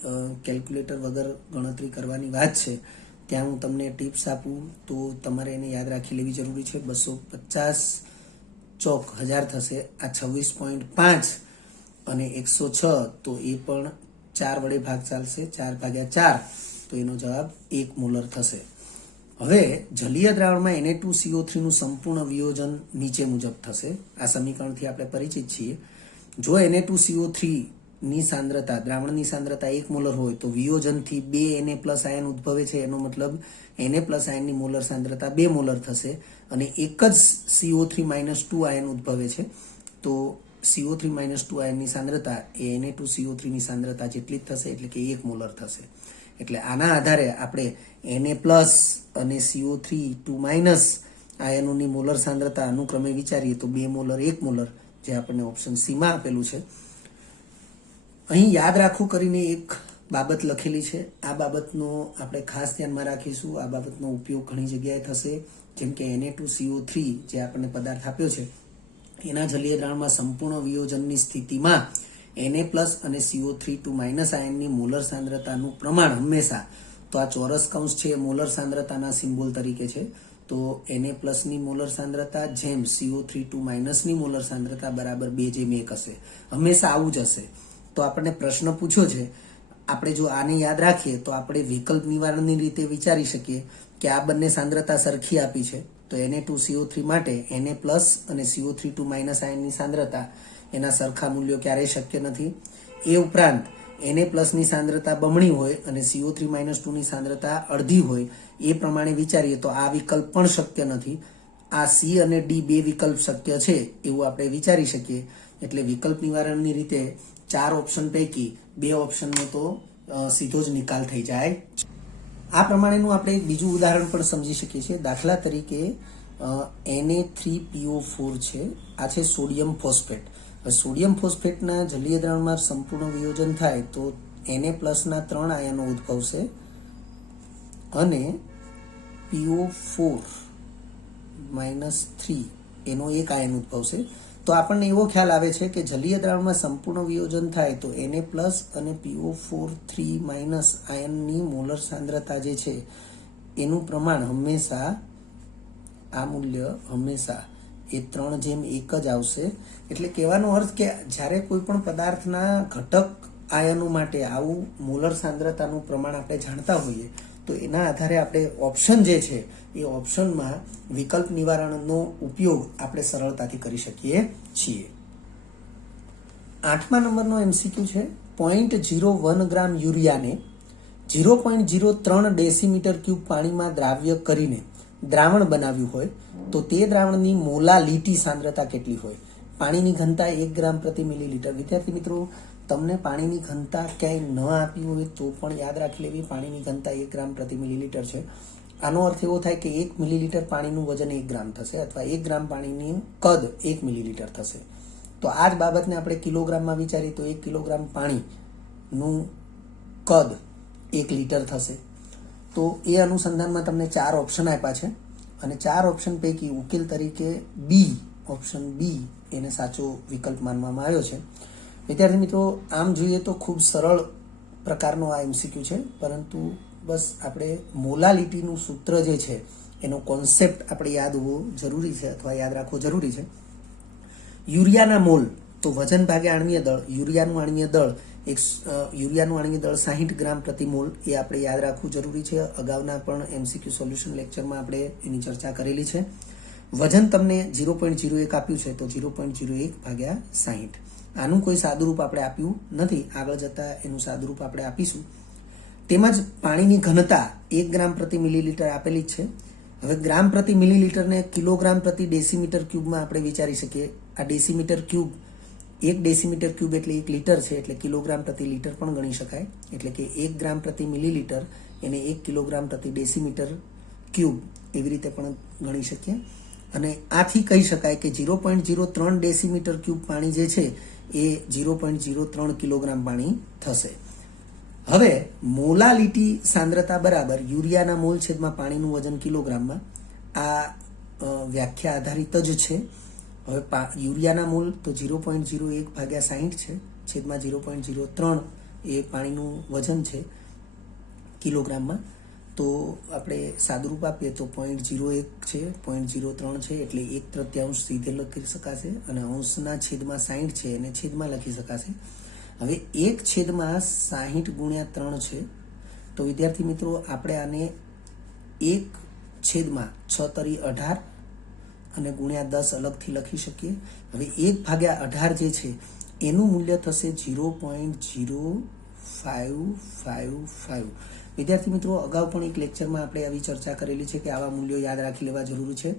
કેલ્ક્યુલેટર વગર ગણતરી કરવાની વાત છે ત્યાં હું તમને ટિપ્સ આપું તો તમારે એને યાદ રાખી લેવી જરૂરી છે. 250 ચોક 1000 થશે, આ 26.5 અને 106, તો એ પણ 4 વડે ભાગ ચાલશે, 4/4, તો એનો જવાબ 1 મોલર થશે. હવે જલીય દ્રાવણમાં Na2CO3નું સંપૂર્ણ વિયોજન નીચે મુજબ થશે. આ સમીકરણથી આપણે પરિચિત છીએ. જો Na2CO3 ની સાંદ્રતા, દ્રાવણની સાંદ્રતા 1 મોલર હોય તો વિયોજનથી 2 Na+ આયન ઉદ્ભવે છે. એનો મતલબ Na+ આયનની મોલર સાંદ્રતા 2 મોલર થશે અને એક જ CO3-2 આયન ઉદ્ભવે છે. તો CO3-2 આયનની સાંદ્રતા એ Na2CO3ની સાંદ્રતા જેટલી જ થશે, એટલે કે 1 મોલર થશે. એટલે આના આધારે આપણે Na+ અને CO3-2- આયનોની મોલર સાંદ્રતા અનુક્રમે વિચારીએ તો 2 મોલર 1 મોલર, જે આપણને ઓપ્શન સી માં આપેલું છે. અહીં યાદ રાખવું કરીને એક બાબત લખેલી છે. આ બાબતનો આપણે ખાસ ધ્યાનમાં રાખીશું. આ બાબતનો ઉપયોગ ઘણી જગ્યાએ થશે. જેમ કે Na2CO3 જે આપણને પદાર્થ આપ્યો છે એના જલીય દ્રાવણમાં સંપૂર્ણ વિયોજનની સ્થિતિમાં Na+ અને CO3-2- આયનની મોલર સાંદ્રતાનું પ્રમાણ હંમેશા, તો આ ચોરસ કૌંસ છે એ મોલર સાંદ્રતાના સિમ્બોલ તરીકે છે. તો Na+ની મોલર સાંદ્રતા જેમ CO3-2- ની મોલર સાંદ્રતા બરાબર 2:1 હશે. હંમેશા આવું જ હશે. તો આપણને પ્રશ્ન પૂછ્યો છે, આપણે જો આને યાદ રાખીએ તો આપણે વિકલ્પ નિવારણની રીતે વિચારી શકીએ કે આ બંને સાંદ્રતા સરખી આપી છે. તો Na2CO3 માટે Na+ અને CO3-2- આયનની સાંદ્રતા એના સરખા મૂલ્યો ક્યારેય શક્ય નથી. એ ઉપરાંત Na+ની સાંદ્રતા બમણી હોય અને CO3-2ની સાંદ્રતા અડધી હોય, એ પ્રમાણે વિચારીએ તો આ વિકલ્પ પણ શક્ય નથી. આ સી અને ડી બે વિકલ્પ શક્ય છે એવું આપણે વિચારી શકીએ. એટલે વિકલ્પ નિવારણની રીતે 4 ઓપ્શન પૈકી 2 ઓપ્શનનો તો સીધો જ નિકાલ થઈ જાય. આ પ્રમાણેનું આપણે એક બીજું ઉદાહરણ પણ સમજી શકીએ છીએ. દાખલા તરીકે Na3PO4 છે. આ છે સોડિયમ ફોસ્ફેટ. સોડિયમ ફોસ્ફેટના જલીય દ્રાવણમાં સંપૂર્ણ વિયોજન થાય તો Na+ના 3 આયનો ઉદ્ભવશે અને PO4-3 એનો 1 આયન ઉદ્ભવશે. તો આપણને એવો ખ્યાલ આવે છે કે જલીય દ્રાવણમાં સંપૂર્ણ વિયોજન થાય તો Na+ અને PO4-3- આયનની મોલર સાંદ્રતા જે છે એનું પ્રમાણ હંમેશા, આ મૂલ્ય હંમેશા એ 3:1 જ આવશે. એટલે કહેવાનો અર્થ કે જ્યારે કોઈ પણ પદાર્થના ઘટક આયનો માટે આવું મોલર સાંદ્રતાનું પ્રમાણ આપણે જાણતા હોઈએ તો એના આધારે આપણે ઓપ્શન જે છે એ ઓપ્શનમાં વિકલ્પ નિવારણનો ઉપયોગ આપણે સરળતાથી કરી શકીએ છીએ. 8મા નંબરનો MCQ છે. 0.01 ગ્રામ યુરિયાને 0.03 ડેસીમીટર ક્યુબ પાણીમાં દ્રાવ્ય કરીને દ્રાવણ બનાવ્યું હોય તો તે દ્રાવણની મોલાલિટી સાંદ્રતા કેટલી હોય? પાણીની ઘનતા 1 ગ્રામ પ્રતિ મિલીલીટર. વિદ્યાર્થી મિત્રો, તમને પાણીની ઘનતા ક્યાંય ન આપી હોય તો પણ યાદ રાખી લેવી. પાણીની ઘનતા 1 ગ્રામ પ્રતિ મિલીલીટર છે. આનો અર્થ એવો થાય કે 1 મિલીલીટર પાણીનું વજન 1 ગ્રામ થશે અથવા 1 ગ્રામ પાણીનું કદ 1 મિલીલીટર થશે. તો આ જ બાબતને આપણે કિલોગ્રામમાં વિચારીએ તો 1 કિલોગ્રામ પાણીનું કદ 1 લીટર થશે. તો એ અનુસંધાનમાં તમને 4 ઓપ્શન આપ્યા છે અને 4 ઓપ્શન પૈકી ઉકેલ તરીકે ઓપ્શન બી એને સાચો વિકલ્પ માનવામાં આવ્યો છે. વિદ્યાર્થી મિત્રો, આમ જોઈએ તો ખૂબ સરળ પ્રકારનો આ MCQ છે, પરંતુ બસ આપણે મોલાલિટીનું સૂત્ર જે છે એનો કોન્સેપ્ટ આપણે યાદ હોવો જરૂરી છે અથવા યાદ રાખવો જરૂરી છે. યુરિયાના મોલ તો વજન ભાગે આણ્વીય દળ. યુરિયાનું આણ્વીય દળ 60 ગ્રામ પ્રતિ મોલ, એ આપણે યાદ રાખવું જરૂરી છે. અગાઉના પણ MCQ સોલ્યુશન લેક્ચરમાં આપણે એની ચર્ચા કરેલી છે. વજન તમને 0.01 આપ્યું છે તો 0.01/60. આનું કોઈ સાદુરૂપ આપણે આપ્યું નથી. આગળ જતા એનું સાદુરૂપ આપણે આપીશું. તેમજ પાણીની ઘનતા 1 ગ્રામ પ્રતિ મિલીલીટર આપેલી જ છે. હવે ગ્રામ પ્રતિ મિલીલીટરને કિલોગ્રામ પ્રતિ ડેસીમીટર ક્યુબમાં આપણે વિચારી શકીએ. આ ડેસીમીટર ક્યુબ, 1 ડેસીમીટર ક્યુબ એટલે 1 લીટર છે, એટલે કિલોગ્રામ પ્રતિ લીટર પણ ગણી શકાય. એટલે કે 1 ગ્રામ પ્રતિ મિલીલીટર એને 1 કિલોગ્રામ પ્રતિ ડેસીમીટર ક્યુબ એવી રીતે પણ ગણી શકીએ. અને આથી કહી શકાય કે 0.03 ડેસીમીટર ક્યુબ પાણી જે છે એ 0.03 કિલોગ્રામ પાણી થશે. હવે મોલાલિટી સાંદ્રતા બરાબર યુરિયાના મોલ છેદમાં પાણીનું વજન કિલોગ્રામમાં. આ વ્યાખ્યા આધારિત જ છે. હવે યુરિયાના મોલ તો 0.01 ભાગ્યા 60 છે, છેદમાં 0.03 એ પાણીનું વજન છે કિલોગ્રામમાં. તો આપણે સાદુરૂપ આપીએ તો 0.01 છે, 0.03 છે, એટલે 1/3 સીધે લખી શકાશે અને અંશના છેદમાં 60 છે એને છેદમાં લખી શકાશે. હવે 1/60 ગુણ્યા 3 છે, તો વિદ્યાર્થી મિત્રો આપણે આને 1/6 તરી 18 અને ગુણ્યા 10 અલગથી લખી શકીએ. હવે 1/18 જે છે એનું મૂલ્ય થશે 0.0555. વિદ્યાર્થી મિત્રો, અગાઉ પણ એક લેક્ચરમાં આપણે આવી ચર્ચા કરેલી છે કે આવા મૂલ્યો યાદ રાખી લેવા જરૂરી છે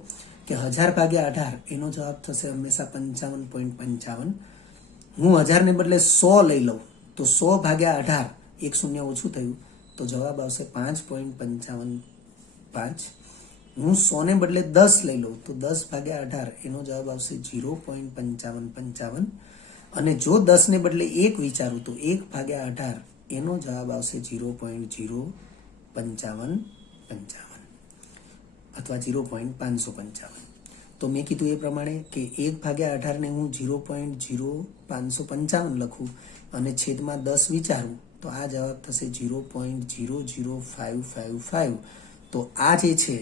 કે 1000/18 એનો જવાબ થશે હંમેશા 55.55. હું 1000 ને બદલે 100 લઈ લઉં તો 100/18 એક શૂન્ય ઓછું થયું તો જવાબ આવશે 5.555. હું 100 ને બદલે 10 લઈ લઉં તો 10/18 એનો જવાબ આવશે 0.5555. અને જો 10 ને બદલે 1 વિચારું તો 1/18 એનો જવાબ આવશે 0.05555 અથવા 0.555. તો મેં કીધું એ પ્રમાણે કે 1/18 ને હું 0.0555 લખું અને છેદમાં 10 વિચારું તો આ જવાબ થશે 0.00555. તો આ જે છે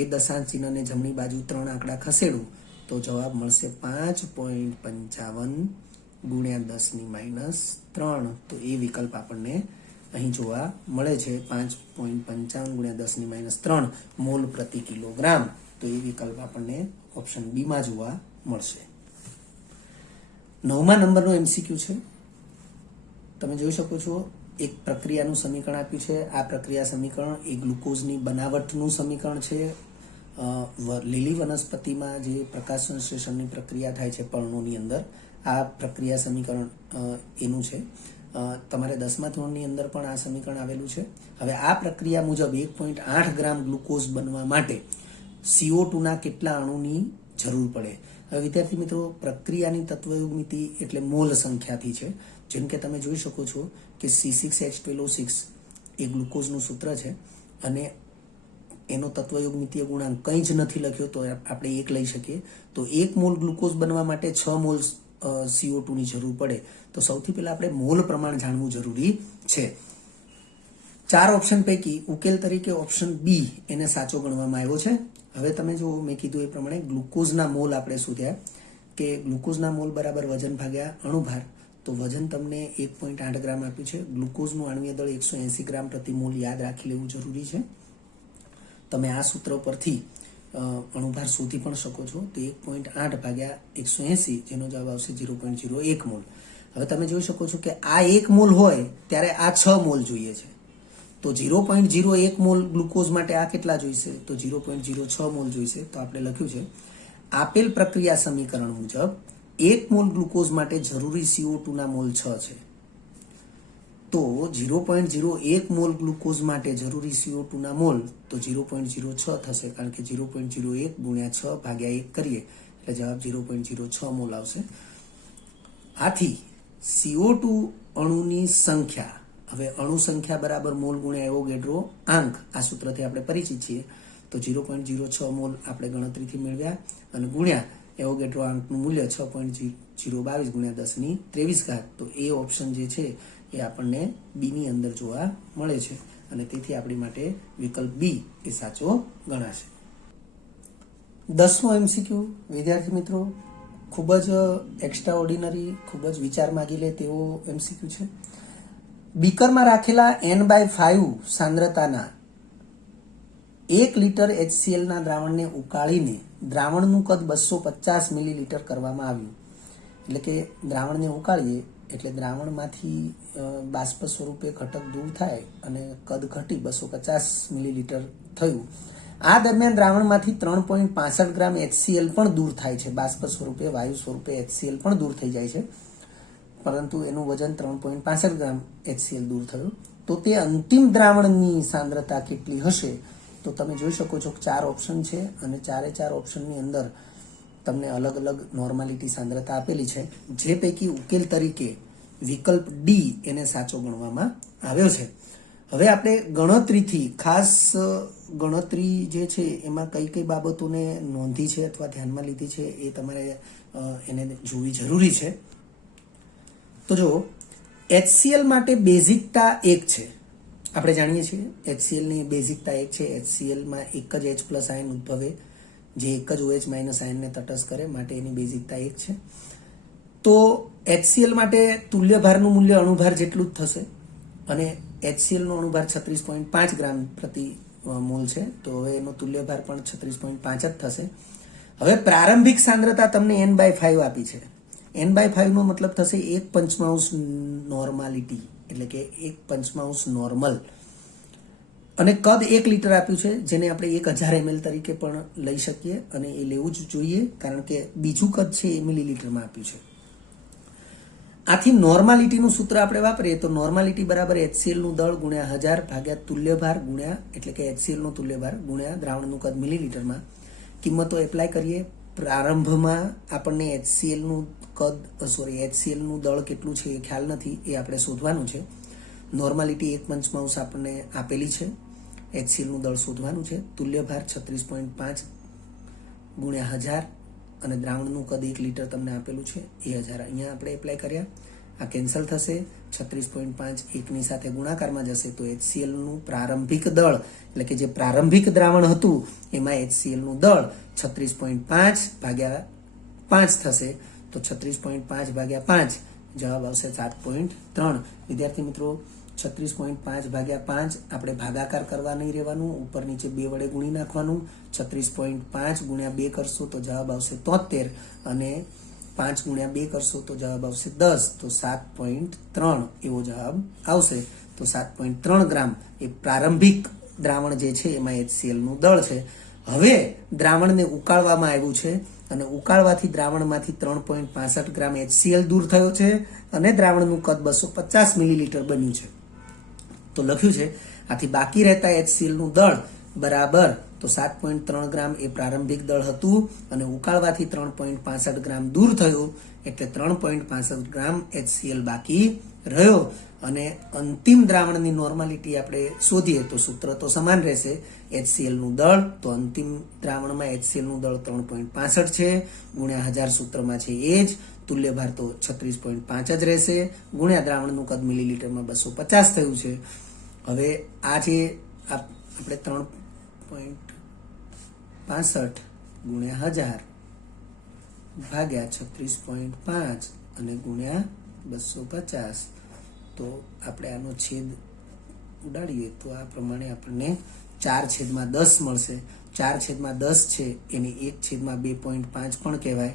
એ દશાંશ ચિહ્નને જમણી બાજુ 3 આંકડા ખસેડું તો જવાબ મળશે 5.55 ગુણ્યા 10⁻³ તો એ વિકલ્પ આપણને અહીં જોવા મળે છે. 5.55 ગુણ્યા 10⁻³ મોલ પ્રતિ કિલોગ્રામ. તો એ વિકલ્પ આપણને ઓપ્શન બી માં જોવા મળશે. 9મા નંબરનો MCQ છે. તમે જોઈ શકો છો એક પ્રક્રિયાનું સમીકરણ આપ્યું છે. આ પ્રક્રિયા સમીકરણ એ ગ્લુકોઝની બનાવટનું સમીકરણ છે. લીલી વનસ્પતિમાં જે પ્રકાશ સંશ્લેષણની પ્રક્રિયા થાય છે પર્ણોની અંદર, આ પ્રક્રિયા સમીકરણ એનું છે. તમારે 10મા ધોરણની અંદર પણ આ સમીકરણ આવેલું છે. હવે આ પ્રક્રિયા મુજબ 1.8 ગ્રામ ગ્લુકોઝ બનવા માટે CO2 ના કેટલા અણુની જરૂર પડે? હવે વિદ્યાર્થી મિત્રો, પ્રક્રિયાની તત્વયુગ્મિતિ એટલે મોલ સંખ્યાથી છે. જેમ કે તમે જોઈ શકો છો કે C6H12O6 એ ગ્લુકોઝનું સૂત્ર છે અને એનો તત્વયુગ્મિતીય ગુણાંક કંઈ જ નથી લખ્યો તો આપણે 1 લઈ શકીએ. તો 1 મોલ ગ્લુકોઝ બનવા માટે 6 મોલ CO2 ની જરૂર પડે. તો સૌથી પહેલા આપણે મોલ પ્રમાણ જાણવું જરૂરી છે. 4 ઓપ્શન પૈકી ઉકેલ તરીકે ઓપ્શન બી એને સાચો ગણવામાં આવ્યો છે. હવે તમે જો મેં કીધું એ પ્રમાણે ગ્લુકોઝના મોલ આપણે શોધ્યા કે ગ્લુકોઝના મોલ બરાબર વજન ભાગ્યા અણુભાર. તો વજન તમને 1.8 ગ્રામ આપ્યું છે. ગ્લુકોઝનું આણ્વીય દળ 180 ગ્રામ પ્રતિ મોલ યાદ રાખી લેવું જરૂરી છે. તમે આ સૂત્ર પરથી અણુભાર શોધી પણ શકો છો. તો 1.8 ભાગ્યા 180 જેનો જવાબ આવશે 0.01 મોલ. હવે તમે જોઈ શકો છો કે આ 1 મોલ હોય ત્યારે આ 6 મોલ જોઈએ છે. તો 0.01 મોલ ગ્લુકોઝ માટે આ કેટલા જોઈશે? તો 0.06 મોલ જોઈશે. તો આપણે લખ્યું છે આપેલ પ્રક્રિયા સમીકરણ મુજબ 1 મોલ ગ્લુકોઝ માટે જરૂરી CO2 ના મોલ 6 છે. તો 0.01 મોલ ગ્લુકોઝ માટે જરૂરી CO2 ના મોલ તો 0.06 થશે, કારણ કે 0.01 ગુણ્યા 6 ભાગ્યા 1 કરીએ એટલે જવાબ 0.06 મોલ આવશે. આથી CO2 અણુની સંખ્યા, હવે અણુ સંખ્યા બરાબર મોલ ગુણ્યા એવોગેડ્રો આંક, આ સૂત્રથી આપણે પરિચિત છીએ. તો 0.06 મોલ આપણે ગણતરીથી મેળવ્યા અને ગુણ્યા એવોગેડ્રો આંકનું મૂલ્ય 6.022 ગુણ્યા 10⁻23. તો એ ઓપ્શન જે છે એ આપણને બી ની અંદર જોવા મળે છે અને તેથી આપણી માટે વિકલ્પ બી એ સાચો ગણાશે. 10મો MCQ વિદ્યાર્થી મિત્રો ખૂબ જ એક્સ્ટ્રા ઓર્ડિનરી, ખૂબ જ વિચાર માગી લે તેવો MCQ છે. બીકરમાં રાખેલા N/5 સાંદ્રતાના 1 લિટર HCl ના દ્રાવણને ઉકાળીને દ્રાવણનું કદ 250 મિલીલીટર કરવામાં આવ્યું. એટલે કે દ્રાવણને ઉકાળીએ એટલે દ્રાવણમાંથી બાષ્પ સ્વરૂપે ઘટક દૂર થાય અને કદ ઘટી 250 મિલીલીટર થયું. આ દરમિયાન દ્રાવણમાંથી 3.65 ગ્રામ HCl પણ દૂર થાય છે. બાષ્પ સ્વરૂપે, વાયુ સ્વરૂપે HCl પણ દૂર થઈ જાય છે, પરંતુ એનું વજન 3.65 ગ્રામ HCl દૂર થયું. તો તે અંતિમ દ્રાવણની સાંદ્રતા કેટલી હશે તો તમે જોઈ શકો છો કે 4 ઓપ્શન છે અને 4 ઓપ્શનની અંદર તમને અલગ અલગ નોર્માલિટી સાંદ્રતા આપેલી છે, જે પૈકી ઉકેલ તરીકે વિકલ્પ ડી એને સાચો ગણવામાં આવ્યો છે. હવે આપણે ગણતરીથી ખાસ ગણતરી જે છે એમાં કઈ કઈ બાબતોને નોંધી છે અથવા ધ્યાનમાં લીધી છે એ તમારે એને જોવી જરૂરી છે. તો જો HCl માટે બેઝિકતા 1 છે. આપણે જાણીએ છીએ HClની બેઝિકતા 1 છે. HClમાં એક જ H+ આયન ઉદ્ભવે જે એક જ OH- આયનને તટસ્થ કરે, માટે એની બેઝિકતા 1 છે. તો HCl માટે તુલ્ય ભારનું મૂલ્ય અણુભાર જેટલું જ થશે અને HCl નો અણુભાર 36.5 ગ્રામ પ્રતિ મોલ છે, તો હવે એનો તુલ્ય ભાર પણ 36.5 જ થશે. હવે પ્રારંભિક સાંદ્રતા તમને N/5 આપી છે. N/5 નો મતલબ થશે 1/5 નોર્માલિટી, એટલે કે 1/5 નોર્મલ, અને કદ 1 લિટર આપ્યું છે, જેને આપણે 1000 ml તરીકે પણ લઈ શકીએ અને એ લેવું જ જોઈએ, કારણ કે બીજું કદ છે એ મિલીલીટરમાં આપ્યું છે. આથી નોર્માલિટીનું સૂત્ર આપણે વાપરીએ તો નોર્માલિટી બરાબર HCl નું દળ ગુણ્યા 1000 ભાગ્યા તુલ્ય ભાર ગુણ્યા, એટલે કે HCl નો તુલ્ય ભાર ગુણ્યા દ્રાવણનું કદ મિલીલીટરમાં. કિંમતો એપ્લાય કરીએ. પ્રારંભમાં આપણને HCl નું દળ કેટલું છે એ ખ્યાલ નથી, એ આપણે શોધવાનું છે. નોર્માલિટી 1/5 આપણને આપેલી છે. HCl નું દળ શોધવાનું છે. તુલ્ય ભાર 36.5 ગુણ્યા 1000 અને દ્રાવણનું કદ 1 લિટર તમને આપેલું છે એ 1000 અહીંયા આપણે એપ્લાય કર્યા. આ કેન્સલ થશે. 36.5 1ની સાથે ગુણાકારમાં જશે તો HCl નું પ્રારંભિક દળ, એટલે કે જે પ્રારંભિક દ્રાવણ હતું એમાં HCl નું દળ 36.5 ભાગ્યા 5 થશે. તો 36.5 ભાગ્યા 5 જવાબ આવશે 7.3. વિદ્યાર્થી મિત્રો, 36.5 ભાગ્યા 5 આપણે ભાગાકાર કરવા નહીં રહેવાનું, ઉપર નીચે 2 વડે ગુણી નાખવાનું. 36.5 ગુણ્યા 2 કરશો તો જવાબ આવશે 73 અને 5 ગુણ્યા 2 કરશો તો જવાબ આવશે 10, તો 7.3 એવો જવાબ આવશે. તો 7.3 ગ્રામ એ પ્રારંભિક દ્રાવણ જે છે એમાં HCl નું દળ છે. હવે દ્રાવણને ઉકાળવામાં આવ્યું છે અને ઉકાળવાથી દ્રાવણમાંથી 3.65 ગ્રામ HCl દૂર થયો છે અને દ્રાવણનું કદ 250 મિલીલીટર બન્યું છે. તો લખ્યું છે આથી બાકી રહેતા HCl નું દળ બરાબર, તો 7.3 ગ્રામ એ પ્રારંભિક દળ હતું અને ઉકાળવાથી 3.65 ગ્રામ દૂર થયું, એટલે 3.65 ગ્રામ HCl બાકી રહ્યો. અને અંતિમ દ્રાવણની નોર્માલિટી આપણે શોધીએ તો સૂત્ર તો સમાન રહેશે. HCl નું દળ, તો અંતિમ દ્રાવણમાં HCl નું દળ 3.65 છે ગુણ્યા 1000 સૂત્રમાં છે એ જ. તુલ્ય ભાર તો 36.5 જ રહેશે ગુણ્યા દ્રાવણનું કદ મિલીલીટરમાં 250 થયું છે. હવે આ જે આપણે 3.65 ગુણ્યા 1000 ભાગ્યા 36.5 અને ગુણ્યા 250, તો આપણે આનો છેદ ઉડાડીએ તો આ પ્રમાણે આપણને 4/10 મળશે. 4/10 છે એને 1/2.5 પણ કહેવાય.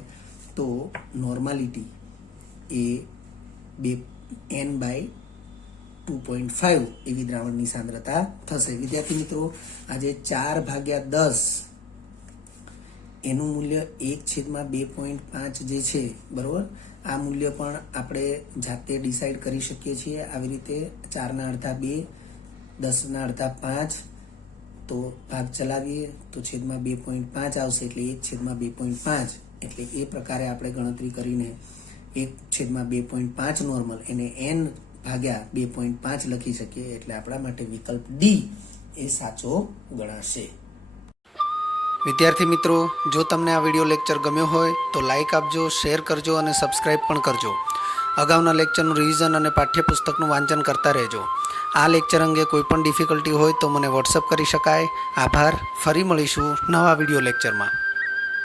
તો નોર્માલિટી એ N/2.5 એવી દ્રાવણની સાંદ્રતા થશે. વિદ્યાર્થી મિત્રો, આજે 4/10 એનું મૂલ્ય 1/2.5 જે છે, બરોબર, આ મૂલ્ય પણ આપણે જાતે ડિસાઈડ કરી શકીએ છીએ. આવી રીતે 4 અડધા 2, 10 અડધા 5, તો ભાગ ચલાવીએ તો છેદમાં 2.5 આવશે, એટલે 1/2.5. એટલે એ પ્રકારે આપણે ગણતરી કરીને 1/2.5 નોર્મલ એને N/2.5 લખી શકીએ. એટલે આપણા માટે વિકલ્પ ડી એ સાચો ગણાશે. વિદ્યાર્થી મિત્રો, જો તમને આ વિડીયો લેક્ચર ગમ્યો હોય તો લાઇક આપજો, શેર કરજો અને સબસ્ક્રાઇબ પણ કરજો. અગાઉના લેક્ચરનું રિવિઝન અને પાઠ્યપુસ્તકનું વાંચન કરતા રહેજો. આ લેક્ચર અંગે કોઈ પણ ડિફિકલ્ટી હોય તો મને વોટ્સઅપ કરી શકાય. આભાર. ફરી મળીશું નવા વિડીયો લેક્ચરમાં.